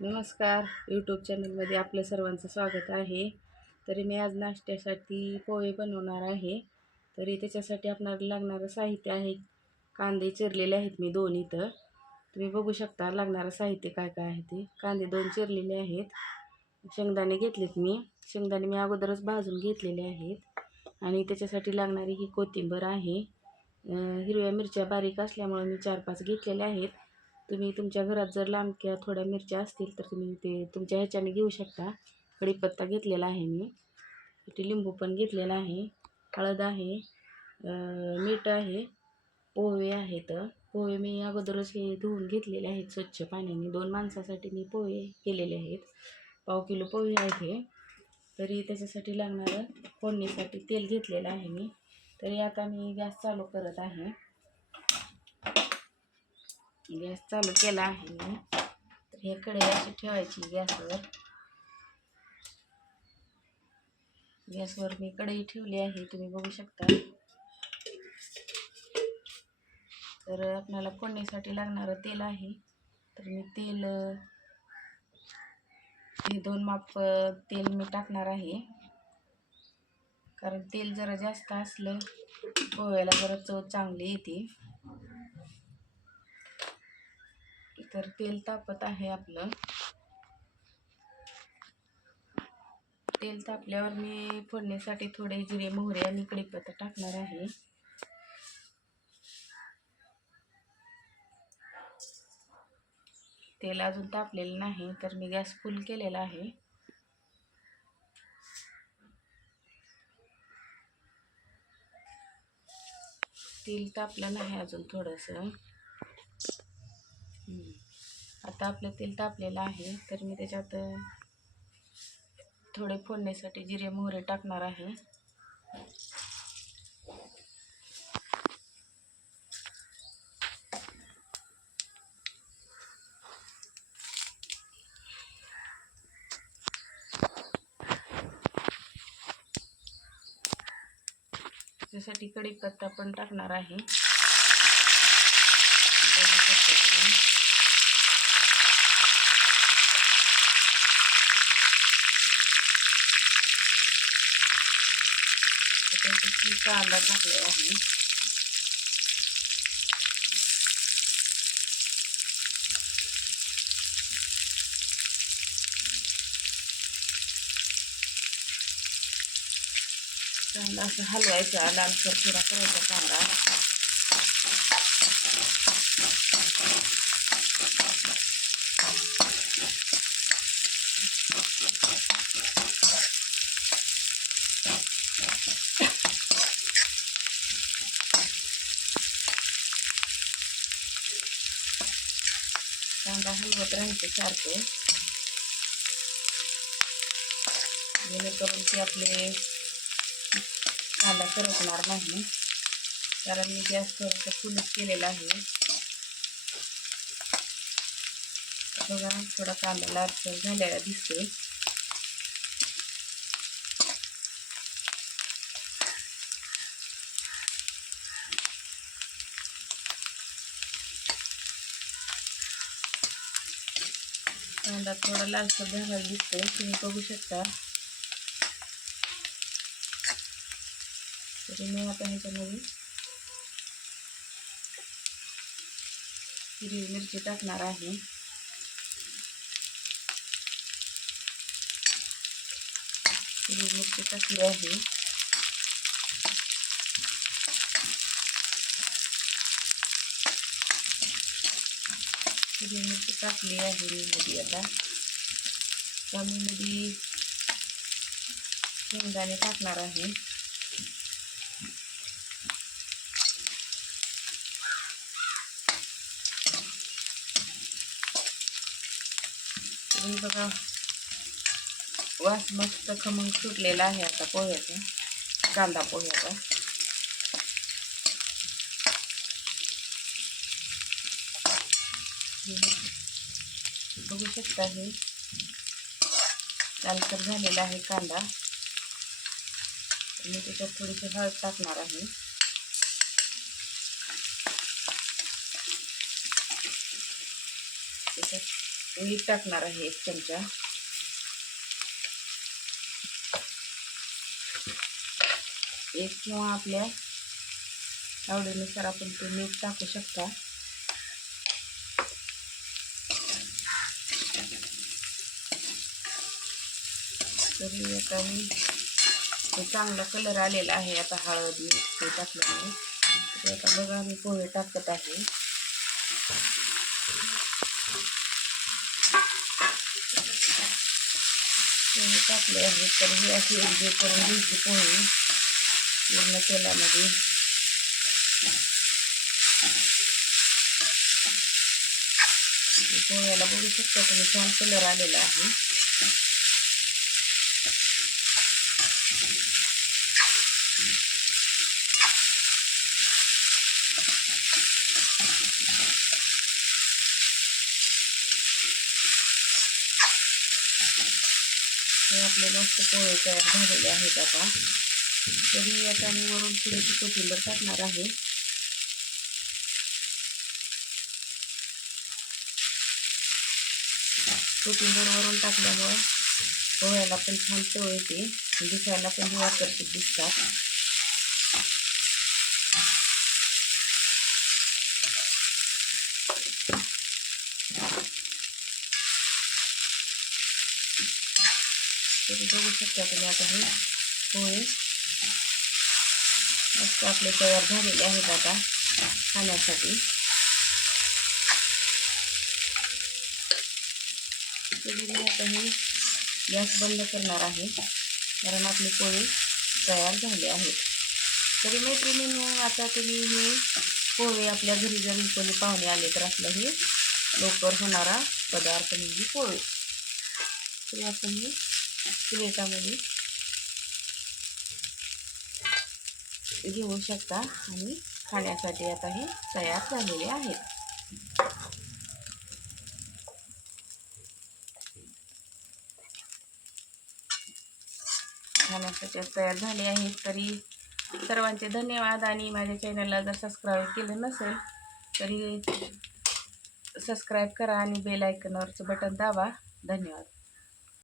नमस्कार. यूट्यूब चॅनलमध्ये आपलं सर्वांचं स्वागत आहे. तरी मी आज नाश्त्यासाठी पोहे बनवणार आहे. तरी त्याच्यासाठी आपणाला लागणारं साहित्य आहे. कांदे चिरलेले आहेत मी दोन इथं. तुम्ही बघू शकता लागणारं साहित्य काय काय आहे ते. कांदे दोन चिरलेले आहेत. शेंगदाणे घेतलेत मी. शेंगदाणे मी अगोदरच भाजून घेतलेले आहेत. आणि त्याच्यासाठी लागणारी ही कोथिंबर आहे. हिरव्या मिरच्या बारीक असल्यामुळे मी चार पाच घेतलेल्या आहेत. तुम्ही तुमच्या घरात जर लांबक्या थोड्या मिरच्या असतील तर तुम्ही ते तुमच्या ह्याच्याने घेऊ शकता. कढीपत्ता घेतलेला आहे मी. इथे लिंबू पण घेतलेला आहे. हळद आहे. मीठ आहे. पोहे आहेत. पोहे मी अगोदरच हे धुवून घेतलेले आहेत स्वच्छ पाण्याने. दोन माणसासाठी मी पोहे केलेले आहेत. पाव किलो पोहे आहेत हे. तरी त्याच्यासाठी लागणारं फोडणीसाठी तेल घेतलेलं आहे मी. तरी आता मी गॅस चालू करत आहे. गॅस चालू केला आहे मी. तर हे कढई अशी ठेवायची गॅसवर. गॅसवर मी कढई ठेवली आहे तुम्ही बघू शकता. तर आपल्याला फोडणीसाठी लागणारं तेल आहे. तर मी तेल हे दोन माप तेल मी टाकणार आहे. कारण तेल जरा जास्त असलं पोह्याला जरा चव चांगली येते. तर तेल तापत आहे आपलं. तेल तापल्यावर मी फोडणीसाठी थोडे जिरे मोहरे आणि कढीपत्ता टाकणार आहे. तेल अजून तापलेलं नाही तर मी गॅस फुल केलेला आहे. तेल तापलं नाही अजून थोडंसं. आता आपलं तेल तापलेलं आहे तर मी त्याच्यात थोडे फोडण्यासाठी जिरे मोहरे टाकणार आहे. त्यासाठी कढीपत्ता पण टाकणार आहे बघू शकता तुम्ही. त्याच्यासाठी कांदा टाकलेला आहे. कांदा असं हलवायचा लालसर थोडा करायचा कांदा. कांदा हलवत राहायचे सारखे जेणेकरून ते आपले कांदा करपणार नाही. कारण मी गॅस थोडंसं फुलच केलेला आहे. बघा थोडा कांदा लालसर झालेला दिसतोय कांदा थोडा लालसर झाला दिसतोय. तुम्ही बघू शकता. तरी मी आता ह्याच्यामध्ये हिरवी मिरची टाकणार आहे. हिरवी मिरची टाकली आहे. हिरवी टाकली आहे मी मध्ये आता. त्यामुळे मध्ये शेंगदाणे टाकणार आहे. बघा. वास मस्त खमंग सुटलेला आहे आता पोह्याचा कांदा पोह्याचा. बघू शकता हे. लालसर झालेला आहे कांदा. मी त्याच्यात थोडीशी हळद टाकणार आहे. त्याच्यात मीठ टाकणार आहे एक चमचा. एक किंवा आपल्या आवडीनुसार आपण ते मीठ टाकू शकता. तरी आता मी चांगला कलर आलेला आहे. आता हळद मीठ ते टाकल्यामुळे तर आता बघा मी पोहे टाकत आहे. पोहे टाकले आहे तर हे अशी जे करून घ्यायचे पोहे. पूर्ण तेलामध्ये. पोह्याला बघू शकता तुम्ही छान कलर आलेला आहे. हे आपले मस्त पोहे तयार झालेले आहेत आता. तरी आता मी वरून थोडीशी कोथिंबीर टाकणार आहे. कोथिंबीर वरून टाकल्यामुळे पोह्याला पण छान चव येते. दिसायला पण हे दिसतात. बघू शकता तुम्ही आता हे पोहे. मस्त आपले तयार झालेले आहेत आता खाण्यासाठी. मी आता हे गॅस बंद करणार आहे. कारण आपले पोहे तयार झाले आहेत. तरी मैत्रिणींनो आता तुम्ही हे पोहे आपल्या घरी जर कोणी पाहुणे आले तर आपलं हे लवकर होणारा पदार्थ म्हणजे पोहे. तरी आपण हे प्लेटामध्ये घेऊ शकता आणि खाण्यासाठी आता हे तयार झालेले आहेत. खाण्यासाठी तयार झाले आहेत. तरी सर्वांचे धन्यवाद आणि माझ्या चॅनलला जर सबस्क्राईब केलं नसेल तरी सबस्क्राईब करा आणि बेल आयकॉनवरचं बटन दाबा. धन्यवाद.